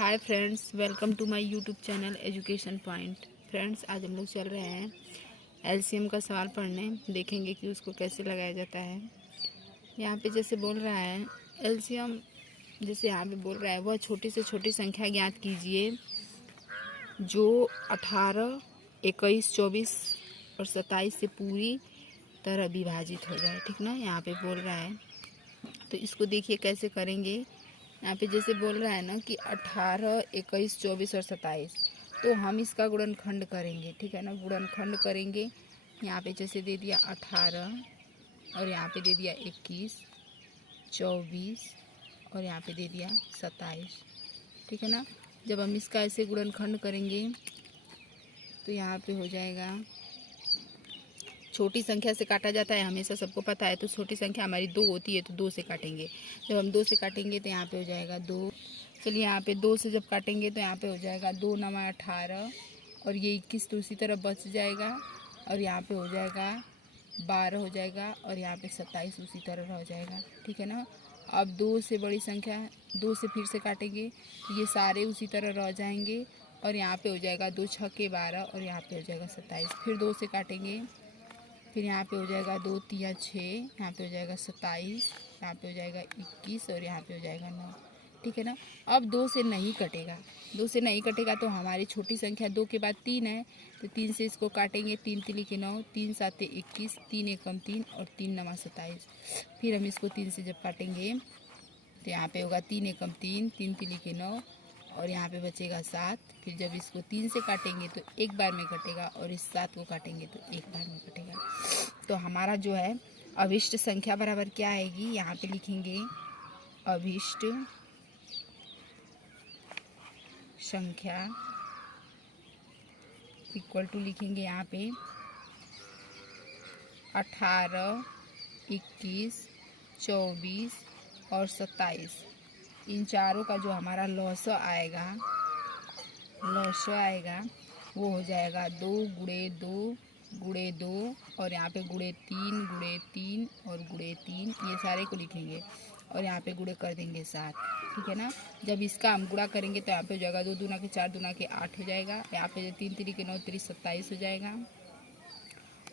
Hi friends, welcome to my YouTube channel education point. Friends, आज हम लोग चल रहे हैं एलसीएम का सवाल पढ़ने। देखेंगे कि उसको कैसे लगाया जाता है। यहाँ पे जैसे बोल रहा है एलसीएम, जैसे यहाँ पे बोल रहा है वह छोटी से छोटी संख्या ज्ञात कीजिए जो 18, 21, 24 और 27 से पूरी तरह विभाजित हो जाए। ठीक ना, यहाँ पे बोल रहा है। तो इसको देखिए कैसे करेंगे। यहाँ पे जैसे बोल रहा है ना कि 18, 21, 24 और 27, तो हम इसका गुणनखंड करेंगे। ठीक है ना, गुणनखंड करेंगे। यहाँ पे जैसे दे दिया 18 और यहाँ पे दे दिया 21, 24 और यहाँ पे दे दिया 27। ठीक है ना, जब हम इसका ऐसे गुणनखंड करेंगे तो यहाँ पे हो जाएगा, छोटी संख्या से काटा जाता है हमेशा, सबको पता है। तो छोटी संख्या हमारी 2 होती है तो 2 से काटेंगे। जब हम 2 से काटेंगे तो यहाँ पे हो जाएगा 2। चलिए, यहाँ पे 2 से जब काटेंगे तो यहाँ पे हो जाएगा 2 9 18 और ये 21 तो उसी तरह बच जाएगा और यहाँ पे हो जाएगा 12 हो जाएगा और यहाँ पे 27 उसी तरह रह जाएगा। ठीक है ना, अब 2 से बड़ी संख्या 2 से फिर से काटेंगे तो ये सारे उसी तरह रह जाएंगे और यहाँ पे हो जाएगा 2 छक्के 12 और यहाँ पे हो जाएगा 27। फिर 2 से काटेंगे, फिर यहाँ पे हो जाएगा 2 3 6, यहाँ पे हो जाएगा 27, यहाँ पे हो जाएगा 21 और यहाँ पे हो जाएगा 9। ठीक है ना, अब 2 से नहीं कटेगा। 2 से नहीं कटेगा तो हमारी छोटी संख्या 2 के बाद 3 है, तो 3 से इसको काटेंगे। 3 3 के 9, 3 7 21, 3 एकम 3 और 3 9 27। फिर हम इसको 3 से जब काटेंगे तो यहाँ पे होगा 3 एकम 3, 3 3 के 9 और यहाँ पे बचेगा 7। फिर जब इसको 3 से काटेंगे तो एक बार में कटेगा और इस 7 को काटेंगे तो एक बार में कटेगा। तो हमारा जो है अभिष्ट संख्या बराबर क्या आएगी, यहाँ पे लिखेंगे अभिष्ट संख्या इक्वल टू लिखेंगे यहाँ पे 18, 21, 24 और 27। इन चारों का जो हमारा लौसा आएगा वो हो जाएगा 2 गुणे 2 गुणे 2 और यहाँ पे गुणे 3 गुणे 3 और गुणे 3, ये सारे को लिखेंगे और यहाँ पे गुणे कर देंगे 7। ठीक है ना, जब इसका हम गुणा करेंगे तो यहाँ पे हो जाएगा 2 दूना के 4 दूना के 8 हो जाएगा। यहाँ पे 3 3 के 9 3 27 हो जाएगा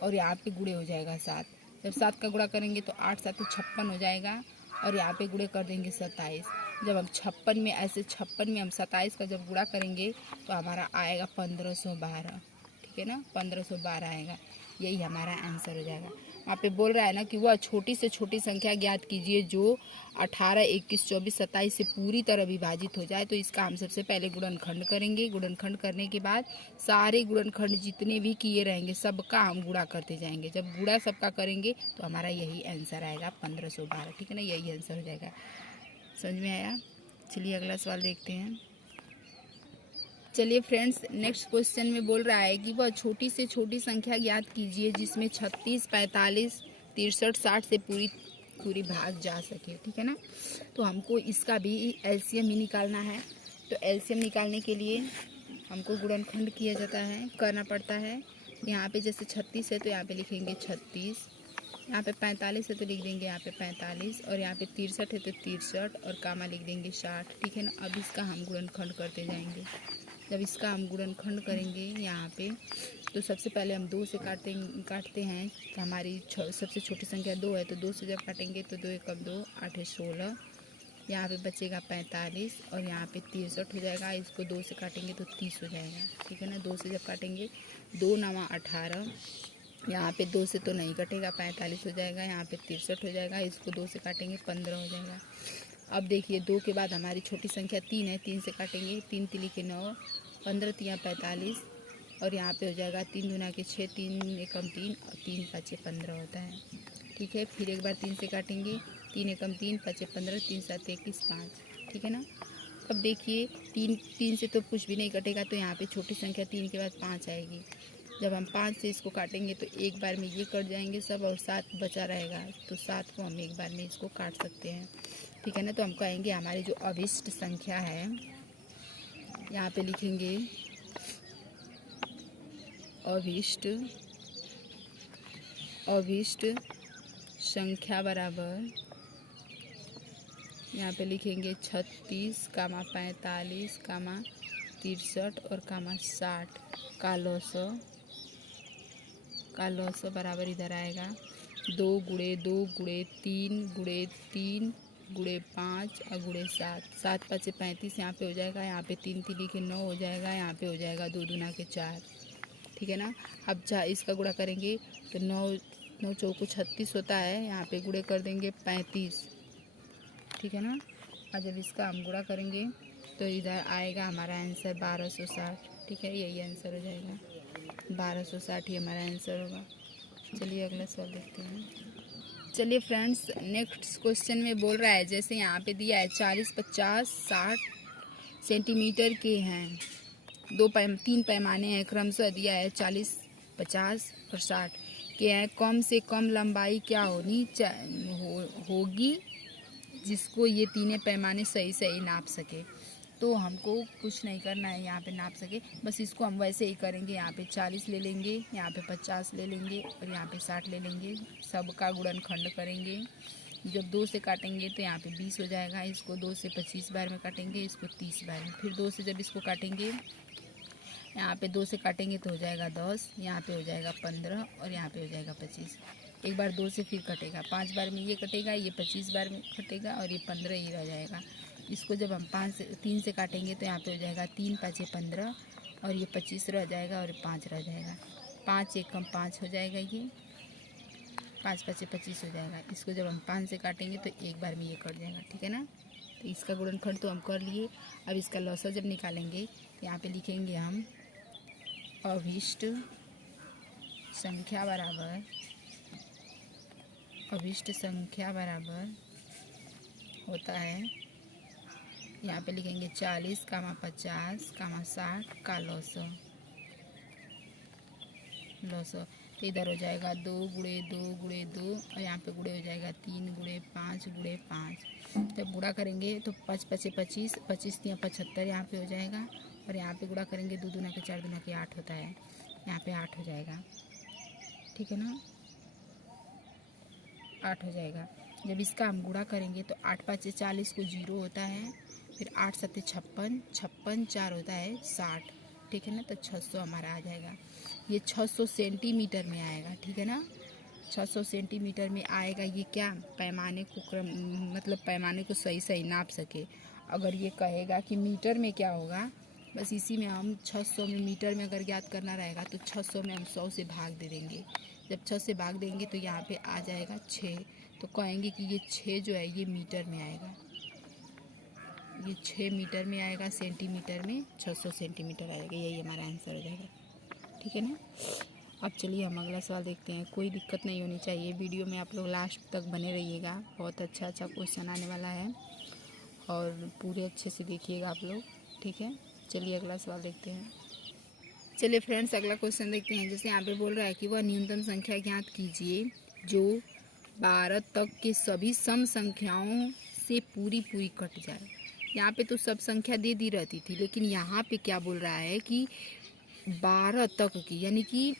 और यहाँ पे गुणे हो जाएगा 7। जब 7 का गुणा करेंगे तो 8 7 56 हो जाएगा और यहाँ पे गुणे कर देंगे 27। जब हम 56 में ऐसे 56 में हम 27 का जब गुणा करेंगे तो हमारा आएगा 1512। ठीक है ना, 1512 आएगा। यही हमारा आंसर हो जाएगा। वहाँ पे बोल रहा है ना कि वह छोटी से छोटी संख्या ज्ञात कीजिए जो 18, 21, 24, 27 से पूरी तरह विभाजित हो जाए। तो इसका हम सबसे पहले गुणनखंड करेंगे। गुणनखंड करने के बाद सारे गुणनखंड जितने भी किए रहेंगे सबका हम गुणा करते जाएंगे। जब गुणा सबका करेंगे तो हमारा यही आंसर आएगा 1512। ठीक है ना, यही आंसर हो जाएगा। समझ में आया? चलिए अगला सवाल देखते हैं। चलिए फ्रेंड्स, नेक्स्ट क्वेश्चन में बोल रहा है कि वह छोटी से छोटी संख्या ज्ञात कीजिए जिसमें 36, 45, 63, 60 से पूरी भाग जा सके। ठीक है ना, तो हमको इसका भी एलसीएम ही निकालना है। तो एलसीएम निकालने के लिए हमको गुणनखंड किया जाता है, करना पड़ता है। यहाँ पे जैसे 36 है तो यहाँ पे लिखेंगे 36, यहाँ पे 45 है तो लिख देंगे यहाँ पे 45 और यहाँ पे 63 है तो 63 और कामा लिख देंगे 60। ठीक है ना, अब इसका हम गुणनखंड करते जाएंगे। जब इसका हम गुणनखंड करेंगे यहाँ पे तो सबसे पहले हम 2 से काटते हैं। तो हमारी सबसे छोटी संख्या 2 है तो 2 से जब काटेंगे तो 2 एकम 2, 8 16, यहाँ पे बचेगा 45 और यहाँ पे 63 हो जाएगा। इसको 2 से काटेंगे तो 30 हो जाएगा। ठीक है ना, 2 से जब काटेंगे 2 9 18, यहाँ पे 2 से तो नहीं कटेगा, 45 हो जाएगा। यहाँ पे 63 हो जाएगा। इसको 2 से काटेंगे 15 हो जाएगा। अब देखिए 2 के बाद हमारी छोटी संख्या 3 है, 3 से काटेंगे 3 3 के 9, 15 3 45 और यहाँ पे हो जाएगा 3 दूना के 6, 3 एकम 3 और 3 5 15 होता है। ठीक है, फिर एक बार 3 से काटेंगे, 3 एकम 3 5 15, 3 7 21 5। ठीक है ना, अब देखिए 3 से तो कुछ भी नहीं कटेगा तो यहाँ पे छोटी संख्या 3 के बाद 5 आएगी। जब हम 5 से इसको काटेंगे तो एक बार में ये कट जाएंगे सब और 7 बचा रहेगा, तो 7 को हम एक बार में इसको काट सकते हैं। ठीक है ना, तो हम कहेंगे हमारी जो अभिष्ट संख्या है, यहाँ पे लिखेंगे अभिष्ट संख्या बराबर, यहाँ पे लिखेंगे 36 कामा 45 कामा 63 और कामा 60 का लौसो बराबर इधर आएगा 2 गुणे 2 गुणे 3 गुणे 3 गुणे 5 और गुणे 7। 7 5 35 यहाँ पे हो जाएगा, यहाँ पे 3 3 लिखे 9 हो जाएगा, यहाँ पे हो जाएगा 2 दूना के 4। ठीक है ना। अब इसका गुणा करेंगे तो 9 9 चौको 36 होता है, यहाँ पे गुणे कर देंगे 35। ठीक है ना। और जब इसका हम गुणा करेंगे तो इधर आएगा हमारा आंसर 1260। ठीक है, यही आंसर हो जाएगा 1260 ही हमारा आंसर होगा। चलिए अगला सवाल देखते हैं। चलिए फ्रेंड्स, नेक्स्ट क्वेश्चन में बोल रहा है जैसे यहाँ पे दिया है 40 50 60 सेंटीमीटर के हैं, 3 पैमाने हैं, क्रमशः दिया है 40 50 और 60 के हैं। कम से कम लंबाई क्या होगी जिसको ये तीनों पैमाने सही सही नाप सके। तो हमको कुछ नहीं करना है यहाँ पे नाप सके, बस इसको हम वैसे ही करेंगे। यहाँ पे 40 ले लेंगे, यहाँ पे 50 ले लेंगे और यहाँ पे 60 ले लेंगे, सबका गुणनखंड करेंगे। जब 2 से काटेंगे तो यहाँ पे 20 हो जाएगा, इसको 2 से 25 बार में काटेंगे, इसको 30 बार में। फिर 2 से जब इसको काटेंगे, यहाँ पे 2 से काटेंगे तो हो जाएगा 10, यहाँ पे हो जाएगा 15 और यहाँ पे हो जाएगा 25। एक बार 2 से फिर कटेगा, 5 बार में ये कटेगा, ये 25 बार में कटेगा और ये 15 ही रह जाएगा। इसको जब हम 3 से काटेंगे तो यहाँ पे हो जाएगा 3 5 15 और ये 25 रह जाएगा और 5 रह जाएगा। 5 1 कम 5 हो जाएगा, ये 5 5 25 हो जाएगा। इसको जब हम 5 से काटेंगे तो एक बार में ये कट जाएगा। ठीक है ना। तो इसका गुणनखंड तो हम कर लिए। अब इसका लौसा जब निकालेंगे तो यहाँ पे लिखेंगे हम अभिष्ट संख्या बराबर होता है, यहाँ पे लिखेंगे 40 कामा 50 कामा 60 का लौसो। तो इधर हो जाएगा 2 गुणे 2 गुणे 2 और यहाँ पे गुणे हो जाएगा 3 गुणे 5 गुणे 5। जब गुणा करेंगे तो 5 5 25 25 3 75 यहाँ पे हो जाएगा और यहाँ पे गुणा करेंगे 2 दूना के 4 दूना के 8 होता है, यहाँ पे 8 हो जाएगा। ठीक है ना, 8 हो जाएगा। जब इसका हम गुणा करेंगे तो 8 5 40 को 0 होता है, फिर 8 7 56 56 4 होता है 60। ठीक है ना। तो 600 हमारा आ जाएगा। ये 600 सेंटीमीटर में आएगा। ठीक है ना, 600 सेंटीमीटर में आएगा। ये क्या पैमाने को मतलब पैमाने को सही सही नाप सके। अगर ये कहेगा कि मीटर में क्या होगा, बस इसी में हम 600 में मीटर में अगर ज्ञात करना रहेगा तो 600 में हम 100 से भाग दे देंगे। जब 6 से भाग देंगे तो यहाँ पे आ जाएगा 6। तो कहेंगे कि ये 6 जो है ये मीटर में आएगा, ये 6 मीटर में आएगा, सेंटीमीटर में 600 सेंटीमीटर आएगा। यही हमारा आंसर हो जाएगा। ठीक है ना। अब चलिए हम अगला सवाल देखते हैं। कोई दिक्कत नहीं होनी चाहिए, वीडियो में आप लोग लास्ट तक बने रहिएगा, बहुत अच्छा क्वेश्चन आने वाला है और पूरे अच्छे से देखिएगा आप लोग। ठीक है, चलिए अगला सवाल देखते हैं। चलिए फ्रेंड्स, अगला क्वेश्चन देखते हैं। जैसे यहाँ पे बोल रहा है कि वह न्यूनतम संख्या ज्ञात कीजिए जो 12 तक के सभी सम संख्याओं से पूरी कट जाए। यहाँ पे तो सब संख्या दे दी रहती थी, लेकिन यहाँ पे क्या बोल रहा है कि 12 तक की, यानी कि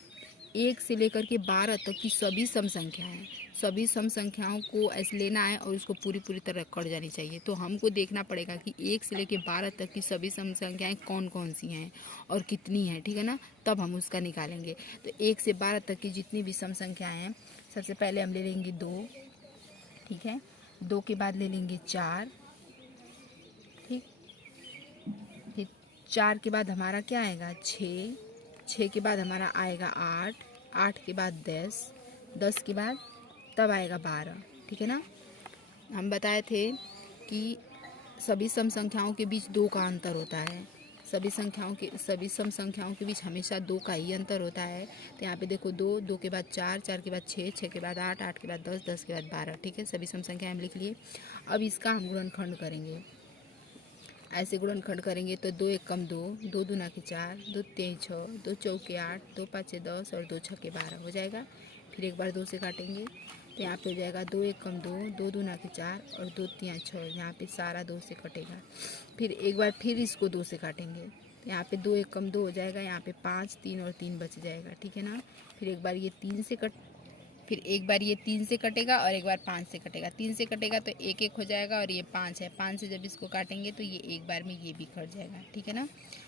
1 से लेकर के 12 तक की सभी सम संख्याएं, सभी सम संख्याओं को ऐसे लेना है और उसको पूरी तरह कट जानी चाहिए। तो हमको देखना पड़ेगा कि 1 से लेकर 12 तक की सभी सम संख्याएं कौन कौन सी हैं और कितनी हैं। ठीक है ना, तब हम उसका निकालेंगे। तो 1 से 12 तक की जितनी भी सम संख्याएं हैं, सबसे पहले हम ले लेंगे 2। ठीक है, 2 के बाद ले लेंगे 4। ठीक, फिर 4 के बाद हमारा क्या आएगा 6। 6 के बाद हमारा आएगा 8। 8 के बाद 10। 10 के बाद तब आएगा 12। ठीक है ना। हम बताए थे कि सभी सम संख्याओं के बीच 2 का अंतर होता है। सभी सम संख्याओं के बीच हमेशा 2 का ही अंतर होता है। तो यहाँ पे देखो 2, 2 के बाद 4, 4 के बाद 6, 6 के बाद 8, 8 के बाद 10, 10 के बाद 12। ठीक है, सभी सम संख्याएं हम लिख लिए। अब इसका हम गुणनखंड करेंगे। ऐसे गुणनखंड करेंगे तो 2 1 कम 2, 2 दूना के 4, 2 3 6, 2 चौके 8, 2 5 10 और 2 6 12 हो जाएगा। फिर एक बार 2 से काटेंगे तो यहाँ पे हो जाएगा 2 1 कम 2, 2 दूना के 4 और 2 3 6। यहाँ पे सारा 2 से कटेगा। फिर एक बार फिर इसको 2 से काटेंगे तो यहाँ पे 2 1 कम 2 हो जाएगा। यहाँ पे 5 3 और 3 बच जाएगा। ठीक है ना। फिर एक बार ये 3 से फिर एक बार ये 3 से कटेगा और एक बार 5 से कटेगा। 3 से कटेगा तो 1 1 हो जाएगा और ये 5 है। 5 से जब इसको काटेंगे तो ये एक बार में ये भी कट जाएगा, ठीक है ना।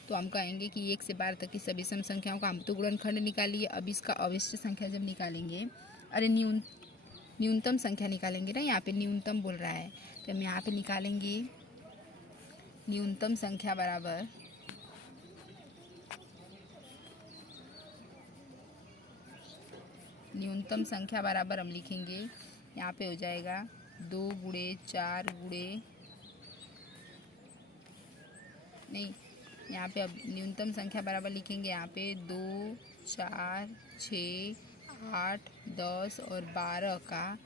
तो हम कहेंगे कि 1 से 12 तक की सभी सम संख्याओं का हम तो गुणनखंड निकालिए। अब इसका अवशिष्ट संख्या जब निकालेंगे, अरे न्यूनतम संख्या निकालेंगे ना, यहाँ पे न्यूनतम बोल रहा है तो हम यहाँ पे निकालेंगे न्यूनतम संख्या बराबर हम लिखेंगे यहाँ पे हो जाएगा 2 गुणे 4 गुणे नहीं, यहाँ पे अब न्यूनतम संख्या बराबर लिखेंगे यहाँ पे 2 4 6 8 10 और 12 का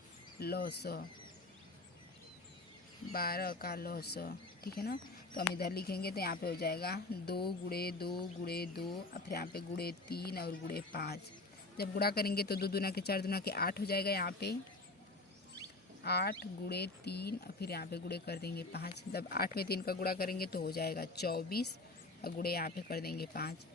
लॉस, ठीक है ना। तो हम इधर लिखेंगे तो यहाँ पे हो जाएगा 2 गुणे 2 गुणे 2 और फिर यहाँ पे गुणे 3 और गुणे 5। जब गुणा करेंगे तो 2 दूना के 4 दूना के 8 हो जाएगा। यहाँ पे 8 गुणे 3 और फिर यहाँ पे गुणे कर देंगे 5। जब 8 में 3 का गुणा करेंगे तो हो जाएगा 24 और गुणे यहाँ पे कर देंगे 5।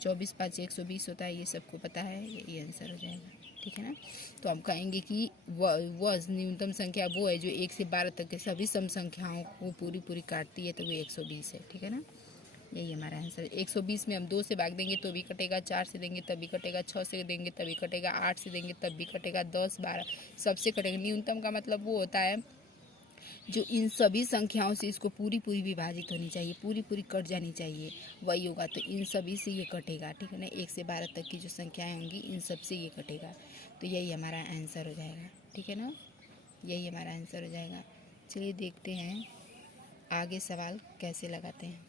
24 5 120 होता है, ये सबको पता है, ये आंसर हो जाएगा, ठीक है ना। तो हम कहेंगे कि वह न्यूनतम संख्या वो है जो 1 से 12 तक के सभी सम संख्याओं को पूरी काटती है, तो वो 120 है, ठीक है ना। यही हमारा आंसर है। 120 में हम 2 से भाग देंगे तो भी कटेगा, 4 से देंगे तब भी कटेगा, 6 से देंगे तभी कटेगा, 8 से देंगे तब भी कटेगा, 10 12 सबसे कटेगा। न्यूनतम का मतलब वो होता है जो इन सभी संख्याओं से इसको पूरी विभाजित होनी चाहिए, पूरी कट जानी चाहिए, वही होगा। तो इन सभी से ये कटेगा, ठीक है ना। 1 से 12 तक की जो संख्याएं होंगी इन सब से ये कटेगा, तो यही हमारा आंसर हो जाएगा, ठीक है ना। यही हमारा आंसर हो जाएगा। चलिए देखते हैं आगे सवाल कैसे लगाते हैं।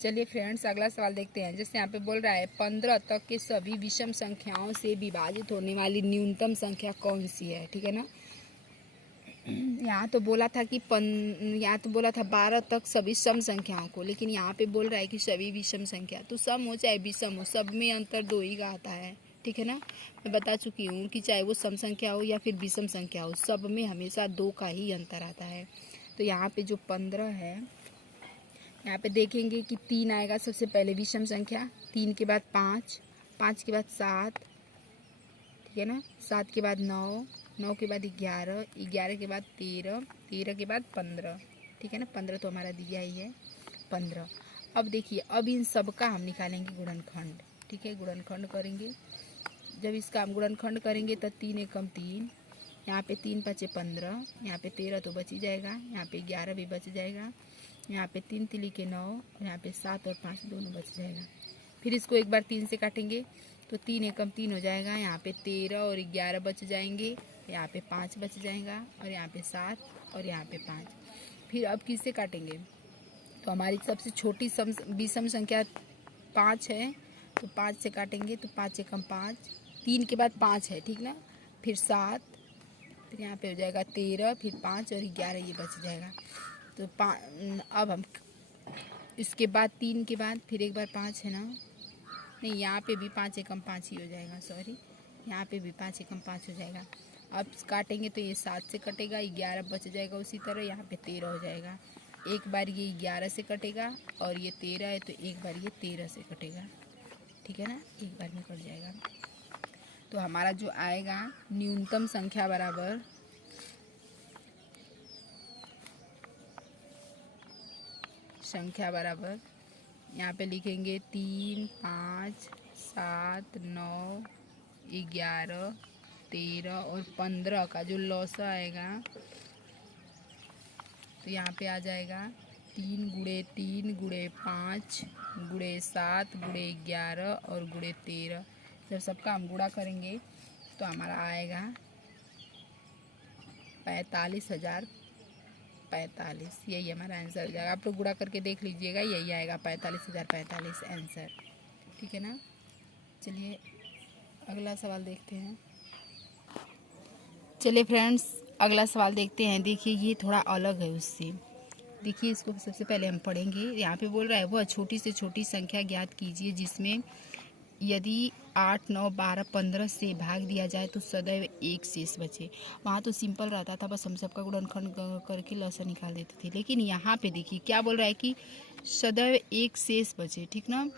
चलिए फ्रेंड्स अगला सवाल देखते हैं। जैसे यहाँ पे बोल रहा है 15 तक के सभी विषम संख्याओं से विभाजित होने वाली न्यूनतम संख्या कौन सी है, ठीक है ना। यहाँ तो बोला था 12 तक सभी सम संख्याओं को, लेकिन यहाँ पे बोल रहा है कि सभी विषम संख्या, तो सम हो चाहे विषम हो सब में अंतर 2 ही का आता है, ठीक है ना। मैं बता चुकी हूँ कि चाहे वो सम संख्या हो या फिर विषम संख्या हो, सब में हमेशा 2 का ही अंतर आता है। तो यहाँ पे जो 15 है, यहाँ पे देखेंगे कि 3 आएगा सबसे पहले विषम संख्या, 3 के बाद 5, 5 के बाद 7, ठीक है ना, 7 के बाद 9, 9 के बाद 11, 11 के बाद 13, 13 के बाद 15, ठीक है ना। 15 तो हमारा दिया ही है 15। अब देखिए अब इन सब का हम निकालेंगे गुणनखंड, ठीक है। गुणनखंड करेंगे, जब इसका हम गुणनखंड करेंगे तो 3 एकम 3, यहाँ पे 3 5 15, यहाँ पे 13 तो बच ही जाएगा, यहाँ पे 11 भी बच जाएगा, यहाँ पे 3 तिली के 9 और यहाँ पे 7 और 5 दोनों बच जाएगा। फिर इसको एक बार 3 से काटेंगे तो 3 एकम 3 हो जाएगा, यहाँ पे 13 और 11 बच जाएंगे, यहाँ पे 5 बच जाएगा और यहाँ पे 7 और यहाँ पे 5। फिर अब किससे काटेंगे, तो हमारी सबसे छोटी विषम संख्या 5 है, तो 5 से काटेंगे तो 5 एकम 5, 3 के बाद 5 है, ठीक ना, फिर 7, फिर यहाँ पे हो जाएगा 13, फिर 5 और 11 ये बच जाएगा। तो अब हम इसके बाद 3 के बाद फिर एक बार 5 है ना, नहीं यहाँ पे भी 5 एकम 5 ही हो जाएगा, सॉरी यहाँ पे भी 5 एकम 5 हो जाएगा। अब काटेंगे तो ये 7 से कटेगा, 11 बच जाएगा, उसी तरह यहाँ पे 13 हो जाएगा। एक बार ये 11 से कटेगा और ये 13 है तो एक बार ये 13 से कटेगा, ठीक है ना, एक बार में कट जाएगा। तो हमारा जो आएगा न्यूनतम संख्या बराबर यहाँ पे लिखेंगे 3 5 7 9 11 13 और 15 का जो लौसा आएगा तो यहाँ पे आ जाएगा 3 गुणे 3 गुणे 5 गुणे 7 गुणे 11 और गुणे 13। जब सबका हम गुणा करेंगे तो हमारा आएगा 45,045, यही हमारा आंसर हो जाएगा। आप लोग गुणा करके देख लीजिएगा, यही आएगा 45,045 आंसर, ठीक है ना। चलिए अगला सवाल देखते हैं। चलिए फ्रेंड्स अगला सवाल देखते हैं। देखिए ये थोड़ा अलग है उससे, देखिए इसको सबसे पहले हम पढ़ेंगे। यहाँ पे बोल रहा है वह छोटी से छोटी संख्या ज्ञात कीजिए जिसमें यदि 8 9 12 15 से भाग दिया जाए तो सदैव एक शेष बचे। वहाँ तो सिंपल रहता था, बस हम सबका गुणनखंड करके लसा निकाल देते थे, लेकिन यहाँ पे देखिए क्या बोल रहा है कि सदैव एक शेष बचे, ठीक ना।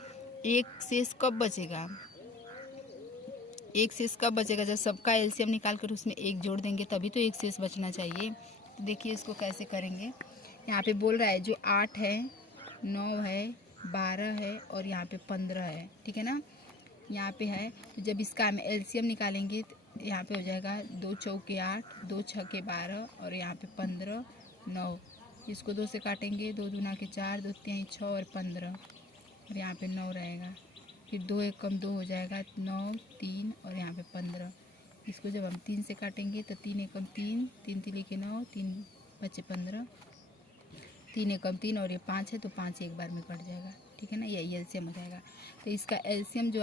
एक शेष कब बचेगा, एक शेष कब बचेगा? जब सबका एलसीएम निकाल कर उसमें एक जोड़ देंगे तभी तो एक शेष बचना चाहिए। तो देखिए इसको कैसे करेंगे। यहाँ पे बोल रहा है जो 8 है, 9 है, 12 है और यहाँ पे 15 है, ठीक है ना। यहाँ पे है तो जब इसका हम एलसीएम निकालेंगे तो यहाँ पे हो जाएगा 2 चौके 8, 2 छक्के 12 और यहाँ पे 15, 9। इसको 2 से काटेंगे, 2 दूना के 4, 2 तिहाई 6 और 15 और यहाँ पे 9 रहेगा। फिर 2 एक कम 2 हो जाएगा 9, 3 और यहाँ पे 15। इसको जब हम 3 से काटेंगे तो 3 एकम 3, 3 तिली के 9, 3 बचे 15, 3 एकम 3 और ये 5 है तो 5 एक बार में कट जाएगा, ठीक है ना। यही एलसीएम हो जाएगा। तो इसका एलसीएम जो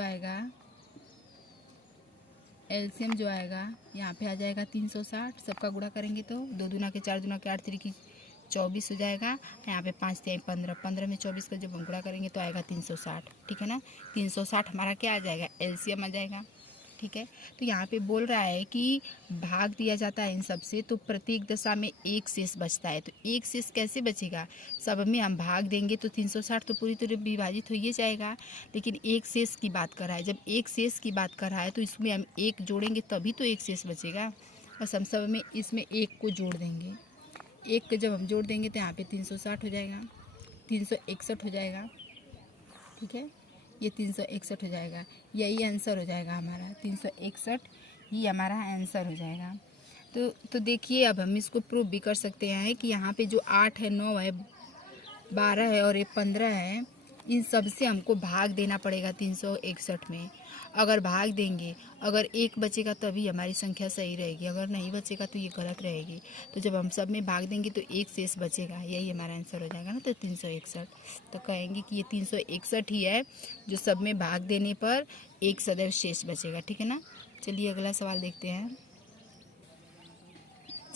आएगा यहाँ पे आ जाएगा 360। सबका गुणा करेंगे तो 2 दूना के 4 दूना के 8 तिरी की 24 हो जाएगा। यहाँ पे 5 तिहाई 15, 15 में 24 का जब हम गुणा करेंगे तो आएगा 360, ठीक है ना। 360 हमारा क्या आ जाएगा? एलसीएम आ जाएगा, ठीक है। तो यहाँ पे बोल रहा है कि भाग दिया जाता है इन सब से तो प्रत्येक दशा में एक शेष बचता है। तो एक शेष कैसे बचेगा? सब में हम भाग देंगे तो 360 तो पूरी तरह विभाजित हो ही जाएगा, लेकिन एक शेष की बात कर रहा है। जब एक शेष की बात कर रहा है तो इसमें हम एक जोड़ेंगे तभी तो एक शेष बचेगा। बस हम सब में इसमें एक को जोड़ देंगे। एक को जब हम जोड़ देंगे तो यहाँ पे 360 हो जाएगा, 361 हो जाएगा, ठीक है। ये 361 हो जाएगा। यही आंसर हो जाएगा हमारा, 361 ही हमारा आंसर हो जाएगा। तो देखिए अब हम इसको प्रूव भी कर सकते हैं कि यहाँ पे जो 8 है, 9 है, 12 है और ये 15 है, इन सब से हमको भाग देना पड़ेगा 361 में। अगर भाग देंगे, अगर एक बचेगा तभी हमारी संख्या सही रहेगी, अगर नहीं बचेगा तो ये गलत रहेगी। तो जब हम सब में भाग देंगे तो एक शेष बचेगा, यही हमारा आंसर हो जाएगा ना। तो 361 तो कहेंगे कि ये 361 ही है जो सब में भाग देने पर एक सदैव शेष बचेगा, ठीक है ना। चलिए अगला सवाल देखते हैं।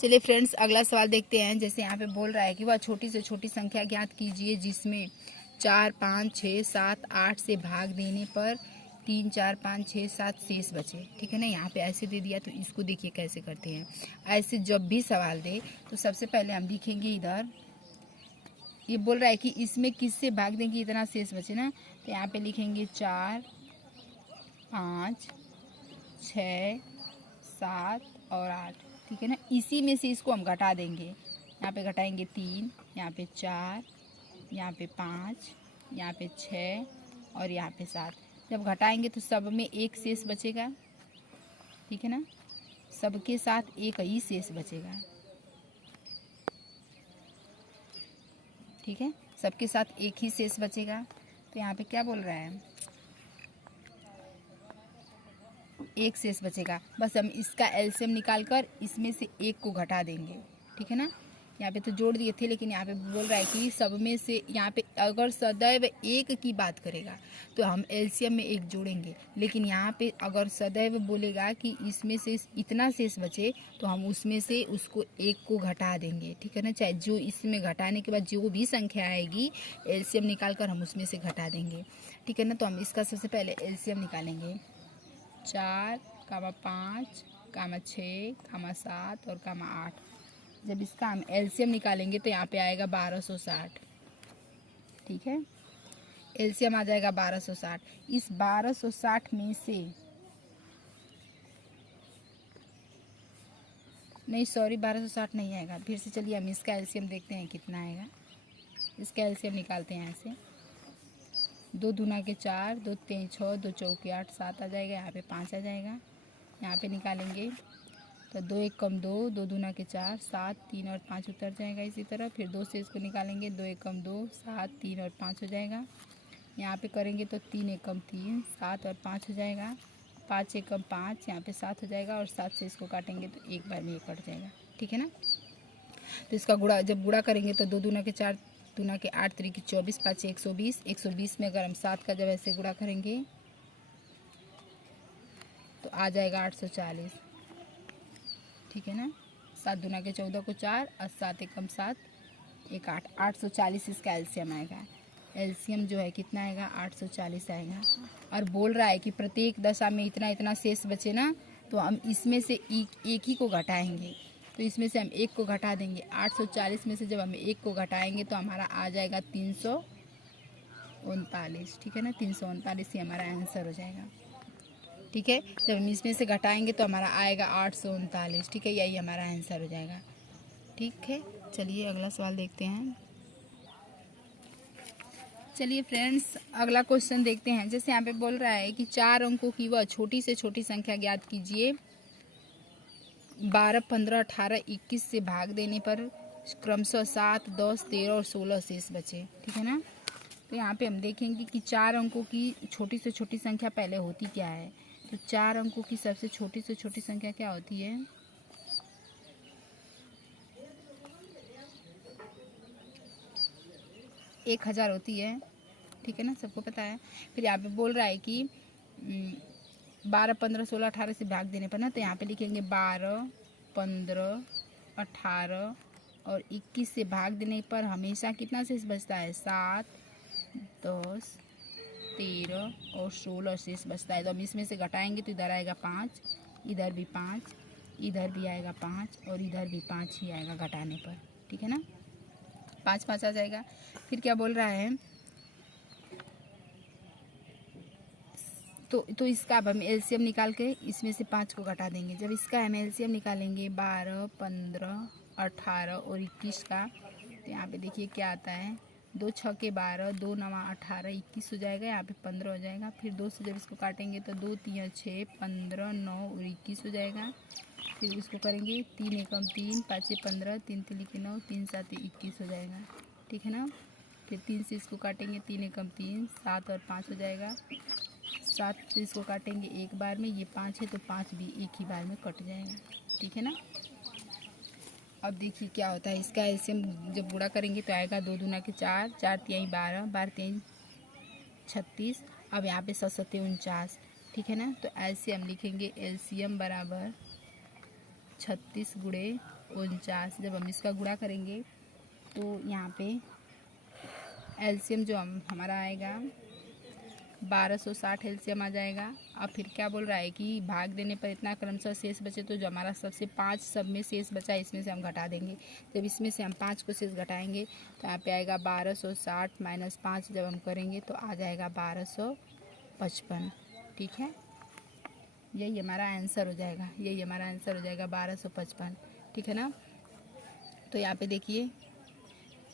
चलिए फ्रेंड्स अगला सवाल देखते हैं। जैसे यहाँ पे बोल रहा है कि वह छोटी से छोटी संख्या ज्ञात कीजिए जिसमें 4, 5, 6, 7, 8 से भाग देने पर 3, 4, 5, 6, 7 शेष बचे, ठीक है ना। यहाँ पे ऐसे दे दिया तो इसको देखिए कैसे करते हैं। ऐसे जब भी सवाल दे तो सबसे पहले हम लिखेंगे इधर, ये बोल रहा है कि इसमें किससे भाग देंगे इतना शेष बचे ना, तो यहाँ पे लिखेंगे 4, 5, 6, 7 और 8, ठीक है ना। इसी में से इसको हम घटा देंगे। यहाँ पे घटाएंगे 3, यहाँ पे 4, यहाँ पे 5, यहाँ पे 6 और यहाँ पे 7। जब घटाएंगे तो सब में एक शेष बचेगा, ठीक है ना। सबके साथ एक ही शेष बचेगा, ठीक है। सबके साथ एक ही शेष बचेगा। तो यहाँ पे क्या बोल रहा है? एक शेष बचेगा। बस हम इसका एलसीएम निकाल कर इसमें से एक को घटा देंगे, ठीक है ना। यहाँ पे तो जोड़ दिए थे लेकिन यहाँ पे बोल रहा है कि सब में से, यहाँ पे अगर सदैव एक की बात करेगा तो हम एलसीएम में एक जोड़ेंगे, लेकिन यहाँ पे अगर सदैव बोलेगा कि इसमें से इतना शेष बचे तो हम उसमें से उसको एक को घटा देंगे, ठीक है ना। चाहे जो इसमें घटाने के बाद जो भी संख्या आएगी एलसीएम निकाल कर हम उसमें से घटा देंगे, ठीक है ना। तो हम इसका सबसे पहले एलसीएम निकालेंगे। 4, 5, 6, 7 और 8। जब इसका हम एलसीएम निकालेंगे तो यहाँ पे आएगा 1260, ठीक है। एलसीएम आ जाएगा 1260। इस 1260 में से नहीं, सॉरी 1260 नहीं आएगा। फिर से चलिए हम इसका एलसीएम देखते हैं कितना आएगा। इसका एलसीएम निकालते हैं ऐसे। 2 दूना के 4, 2 तिहाई 6, 2 चौके 8, 7 आ जाएगा। यहाँ पे 5 आ जाएगा। यहाँ पे निकालेंगे तो 2 एक कम 2, 2 दूना के 4, 7, 3 और 5 उतर जाएगा। इसी तरह फिर 2 से इसको निकालेंगे, 2 एक कम 2, 7, 3 और 5 हो जाएगा। यहाँ पे करेंगे तो 3 एक कम 3, 7 और 5 हो जाएगा। 5 एक कम 5, यहाँ पे 7 हो जाएगा और 7 से इसको काटेंगे तो एक बार में ये कट जाएगा, ठीक है ना। तो इसका गुणा जब गुणा करेंगे तो 2 दूना के 4, दूना के 8 3 की 24, 5 120। 120 में अगर हम 7 का जब ऐसे गुणा करेंगे तो आ जाएगा 840, ठीक है ना। 7 दूना के 14 को 4 और 7 एकम 7, 1 8, 840 इसका एलसीएम आएगा। एलसीएम जो है कितना आएगा? 840 आएगा। और बोल रहा है कि प्रत्येक दशा में इतना इतना शेष बचे ना, तो हम इसमें से एक ही को घटाएंगे। तो इसमें से हम एक को घटा देंगे। 840 में से जब हम एक को घटाएंगे तो हमारा आ जाएगा 339, ठीक है ना। 339 ही हमारा आंसर हो जाएगा। ठीक है। जब हम इसमें से घटाएंगे तो हमारा आएगा 839। ठीक है, यही हमारा आंसर हो जाएगा। ठीक है, चलिए अगला सवाल देखते हैं। चलिए फ्रेंड्स, अगला क्वेश्चन देखते हैं। जैसे यहाँ पे बोल रहा है कि 4 अंकों की वह छोटी से छोटी संख्या ज्ञात कीजिए। 12, 15, 18, 21 से भाग देने पर क्रमशः 7, 10, 13 और 16 शेष बचे। ठीक है ना। तो यहाँ पे हम देखेंगे कि 4 अंकों की छोटी से छोटी संख्या पहले होती क्या है। तो 4 अंकों की सबसे छोटी से छोटी संख्या क्या होती है? 1000 होती है। ठीक है ना, सबको पता है। फिर यहाँ पे बोल रहा है कि 12, 15, 16, 18 से भाग देने पर ना, तो यहाँ पे लिखेंगे 12, 15, 18 और 21 से भाग देने पर हमेशा कितना शेष बचता है? 7, 10, 13 और 16 शेष बचता है। तो हम इसमें से घटाएंगे तो इधर आएगा 5, इधर भी 5, इधर भी आएगा 5 और इधर भी 5 ही आएगा घटाने पर। ठीक है ना, 5 5 आ जाएगा। फिर क्या बोल रहा है, तो इसका अब हम एलसीएम निकाल के इसमें से 5 को घटा देंगे। जब इसका हम एलसीएम निकालेंगे 12, 15, 18 और 21 का, तो यहाँ पे देखिए क्या आता है। 2 छक्के 12, 2 नवा 18, 21 हो जाएगा। यहाँ पे 15 हो जाएगा। फिर 2 से जब इसको काटेंगे तो 2 3 6, 15, 9 और 21 हो जाएगा। फिर इसको करेंगे 3 एकम 3, 5 15, 3 3 9, 3 7 21 हो जाएगा। ठीक है ना। फिर 3 से इसको काटेंगे 3 एकम 3, 7 और 5 हो जाएगा। 7 से इसको काटेंगे एक बार में, ये 5 है तो 5 भी एक ही बार में कट जाएगा। ठीक है ना। अब देखिए क्या होता है, इसका एलसीएम जब गुणा करेंगे तो आएगा 2 दूना के 4, 4 तिहाई 12, 12 तिहाई 36। अब यहाँ पे 7 7 49। ठीक है ना। तो ऐसे हम लिखेंगे एलसीएम बराबर 36 गुणे 49। जब हम इसका गुणा करेंगे तो यहाँ पे एलसीएम जो हमारा आएगा 1260 एलसीएम आ जाएगा। अब फिर क्या बोल रहा है कि भाग देने पर इतना क्रमशः शेष बचे, तो जो हमारा सबसे 5 सब में शेष बचा है इसमें से हम घटा देंगे। जब इसमें से हम 5 को शेष घटाएंगे तो यहाँ पे आएगा 1260 माइनस 5। जब हम करेंगे तो आ जाएगा 1255। ठीक है, यही हमारा आंसर हो जाएगा। यही हमारा आंसर हो जाएगा 1255। ठीक है ना। तो यहाँ पे देखिए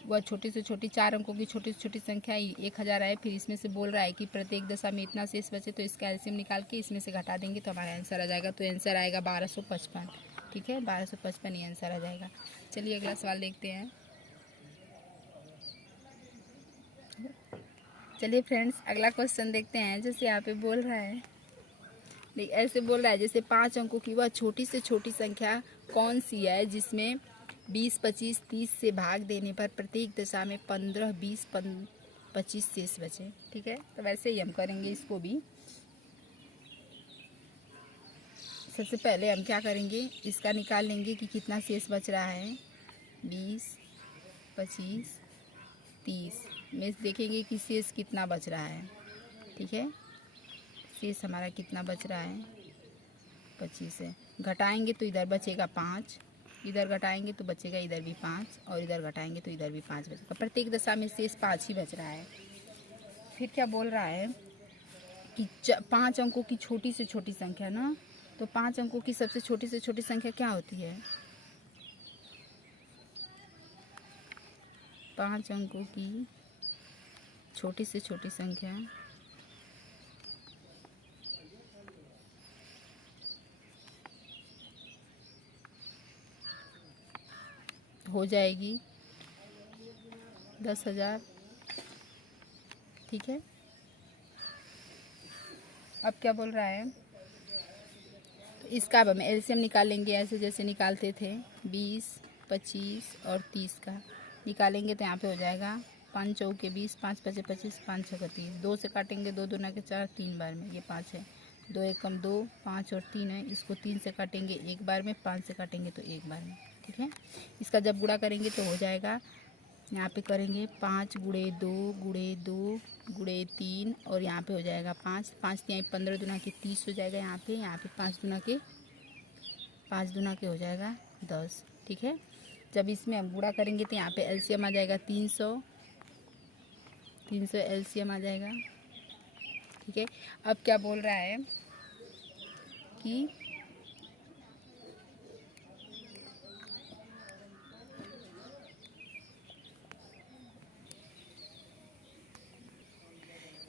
वह छोटी से छोटी 4 अंकों की छोटी से छोटी संख्या 1000 है। फिर इसमें से बोल रहा है कि प्रत्येक दशा में इतना शेष बचे, तो इसका एलसीएम निकाल के इसमें से घटा देंगे तो हमारा आंसर आ जाएगा। तो आंसर आएगा 1255। ठीक है, 1255 ही आंसर आ जाएगा। चलिए अगला सवाल देखते हैं। चलिए फ्रेंड्स, अगला क्वेश्चन देखते हैं। जैसे यहाँ पे बोल रहा है, ऐसे बोल रहा है जैसे 5 अंकों की वह छोटी से छोटी संख्या कौन सी है जिसमें 20, 25, 30 से भाग देने पर प्रत्येक दशा में 15, 20, 25 शेष बचे। ठीक है, तो वैसे ही हम करेंगे इसको भी। सबसे पहले हम क्या करेंगे, इसका निकाल लेंगे कि कितना शेष बच रहा है। 20, 25, 30 में देखेंगे कि शेष कितना बच रहा है। ठीक है, शेष हमारा कितना बच रहा है, 25 है। घटाएंगे तो इधर बचेगा 5, इधर घटाएंगे तो बचेगा इधर भी 5 और इधर घटाएंगे तो इधर भी 5 बचेगा। प्रत्येक दशा में शेष 5 ही बच रहा है। फिर क्या बोल रहा है कि 5 अंकों की छोटी से छोटी संख्या ना, तो 5 अंकों की सबसे छोटी से छोटी संख्या क्या होती है? 5 अंकों की छोटी से छोटी संख्या हो जाएगी 10,000। ठीक है, अब क्या बोल रहा है, तो इसका अब हम एलसीएम निकालेंगे ऐसे जैसे निकालते थे। 20, 25 और 30 का निकालेंगे तो यहाँ पे हो जाएगा 5 चौके 20, 5 पचे 25, 5 छक्के 30। 2 से काटेंगे 2 दूना के 4, 3 बार में, ये 5 है। 2 एकम 2, 5 और 3 है। इसको 3 से काटेंगे एक बार में, 5 से काटेंगे तो एक बार में। ठीक है, इसका जब गुणा करेंगे तो हो जाएगा, यहाँ पे करेंगे 5 गुणे 2 गुणे 2 गुणे 3 और यहाँ पे हो जाएगा 5, 5 तिहाई 15 दूना के 30 हो जाएगा। यहाँ पे 5 दूना के हो जाएगा 10। ठीक है, जब इसमें हम गुणा करेंगे तो यहाँ पे एलसीएम आ जाएगा 300 एलसीएम आ जाएगा। ठीक है, अब क्या बोल रहा है कि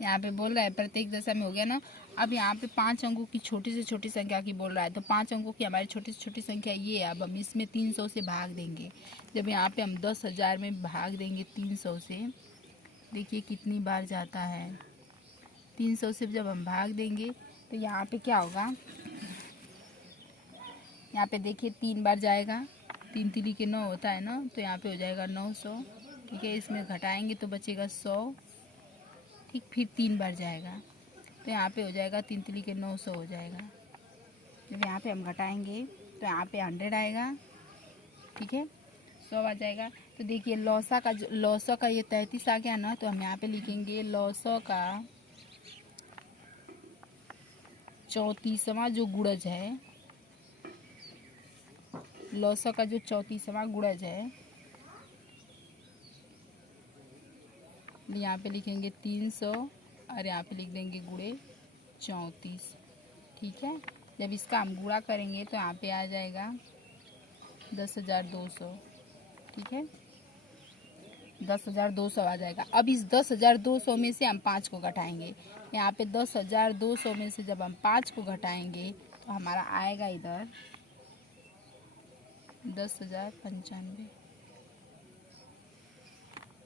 यहाँ पे बोल रहा है प्रत्येक दशा में हो गया ना। अब यहाँ पे 5 अंकों की छोटी से छोटी संख्या की बोल रहा है, तो 5 अंकों की हमारी छोटी से छोटी संख्या ये है। अब हम इसमें 300 से भाग देंगे। जब यहाँ पे हम 10,000 में भाग देंगे 300 से, देखिए कितनी बार जाता है। 300 से जब हम भाग देंगे तो यहाँ पे क्या होगा, यहाँ पे देखिए 3 बार जाएगा। 3 3 के 9 होता है ना, तो यहाँ पे हो जाएगा 900। ठीक है, इसमें घटाएंगे तो बचेगा 100। ठीक, फिर 3 बार जाएगा तो यहाँ पे हो जाएगा 3 3 के 900 हो जाएगा। जब यहाँ पे हम घटाएंगे तो यहाँ पे 100 आएगा। ठीक है, 100 आ जाएगा। तो देखिए लौसा का ये 33 आ गया ना, तो हम यहाँ पे लिखेंगे लौसा का 34वां जो गुणज है, लौसा का जो 34वां गुणज है, यहाँ पे लिखेंगे 300 और यहाँ पे लिख देंगे गुणे 34। ठीक है, जब इसका हम गुणा करेंगे तो यहाँ पे आ जाएगा 10,200। ठीक है, 10,200 आ जाएगा। अब इस 10,200 में से हम 5 को घटाएंगे। यहाँ पे 10,200 में से जब हम 5 को घटाएंगे तो हमारा आएगा इधर 10,095,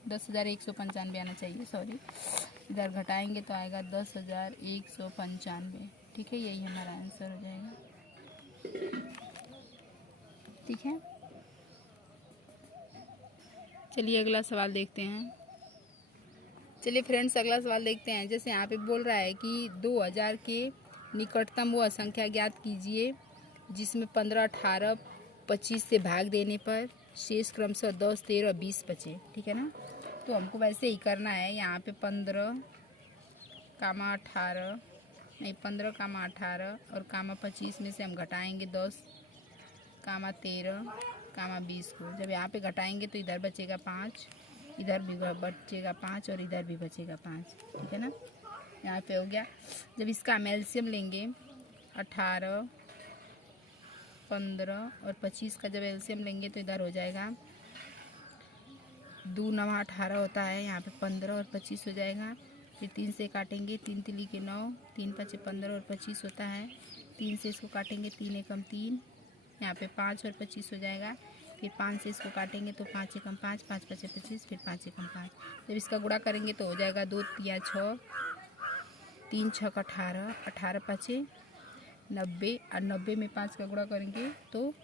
10,195 आना चाहिए, सॉरी। इधर घटाएंगे तो आएगा 10,195। ठीक है, यही हमारा आंसर हो जाएगा। ठीक है, चलिए अगला सवाल देखते हैं। चलिए फ्रेंड्स, अगला सवाल देखते हैं। जैसे यहाँ पे बोल रहा है कि 2000 के निकटतम वह संख्या ज्ञात कीजिए जिसमें 15, 18, 25 से भाग देने पर शेष क्रमशः 10, 13, 20 बचे। ठीक है ना, तो हमको वैसे ही करना है। यहाँ पे 15, 18 नहीं 15, 18 और 25 में से हम घटाएंगे 10, 13, 20 को। जब यहाँ पे घटाएंगे तो इधर बचेगा 5, इधर भी बचेगा 5 और इधर भी बचेगा 5। ठीक है ना, यहाँ पे हो गया। जब इसका हम एलसीएम लेंगे 18, 15 और 25 का जब एलसीएम लेंगे तो इधर हो जाएगा 2 9 18 होता है, यहाँ पे 15 और 25 हो जाएगा। फिर 3 से काटेंगे, 3 3 के 9, 3 5 15 और 25 होता है। 3 से इसको काटेंगे, 3 एकम 3, यहाँ पे 5 और 25 हो जाएगा। फिर 5 से इसको काटेंगे तो 5 एकम 5, 5 5 25, फिर 5 एकम 5। जब इसका गुणा करेंगे तो हो जाएगा 2 3 6, 3 6 18, 18 5 90 और 90 में 5 का गुणा करेंगे तो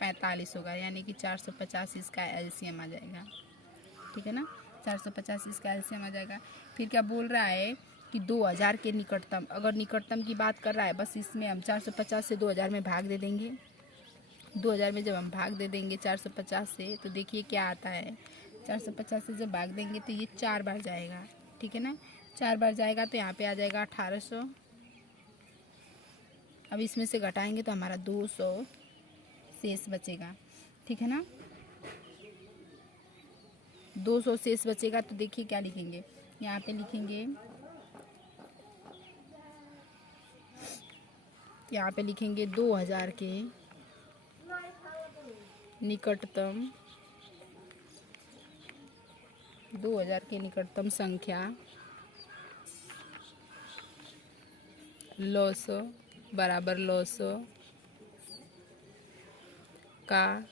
45 होगा, यानी कि 450 इसका एलसीएम आ जाएगा। ठीक है ना, 450 इसका एलसीएम आ जाएगा। फिर क्या बोल रहा है कि 2000 के निकटतम, अगर निकटतम की बात कर रहा है, बस इसमें हम 450 से 2000 में भाग दे देंगे। 2000 में जब हम भाग दे देंगे 450 से, तो देखिए क्या आता है। 450 से जब भाग देंगे तो ये 4 बार जाएगा। ठीक है ना, 4 बार जाएगा तो यहाँ पे आ जाएगा 1800। अब इसमें से घटाएंगे तो हमारा 200 शेष बचेगा। ठीक है ना, 200 शेष बचेगा। तो देखिए क्या लिखेंगे, यहाँ पे लिखेंगे, यहाँ पे लिखेंगे 2000 के निकटतम, 2000 के निकटतम संख्या लौसो बराबर लौसो का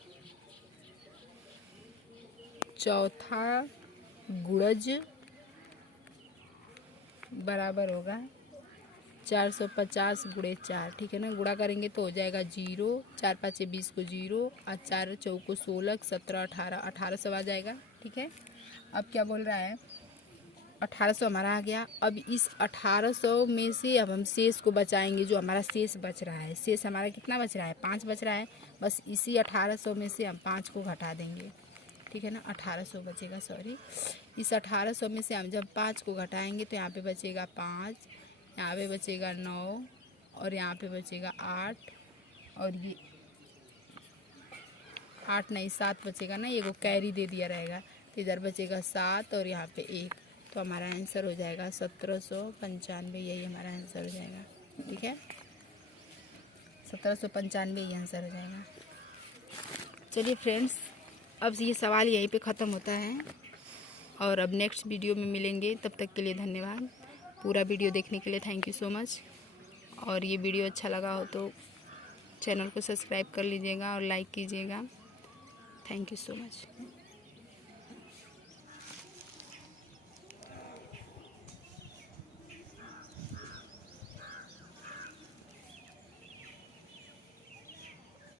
चौथा गुणज बराबर होगा 450 गुणे 4। ठीक है ना, गुणा करेंगे तो हो जाएगा 0, 4 5 20 को 0 और 4 चौको 16, 17 18, 1800 आ जाएगा। ठीक है, अब क्या बोल रहा है, 1800 हमारा आ गया। अब इस 1800 में से अब हम शेष को बचाएंगे, जो हमारा शेष बच रहा है। शेष हमारा कितना बच रहा है, 5 बच रहा है। बस इसी 1800 में से हम 5 को घटा देंगे। ठीक है ना, 1800 बचेगा, सॉरी। इस 1800 में से हम जब 5 को घटाएंगे तो यहाँ पे बचेगा 5, यहाँ पे बचेगा 9 और यहाँ पे बचेगा 8 और ये 8 नहीं 7 बचेगा ना, ये को कैरी दे दिया रहेगा। तो इधर बचेगा 7 और यहाँ पे 1। तो हमारा आंसर हो जाएगा 1795। यही हमारा आंसर हो जाएगा। ठीक है, 1795 ये आंसर हो जाएगा। चलिए फ्रेंड्स, अब ये सवाल यहीं पे ख़त्म होता है और अब नेक्स्ट वीडियो में मिलेंगे। तब तक के लिए धन्यवाद। पूरा वीडियो देखने के लिए थैंक यू सो मच। और ये वीडियो अच्छा लगा हो तो चैनल को सब्सक्राइब कर लीजिएगा और लाइक कीजिएगा। Thank you so much.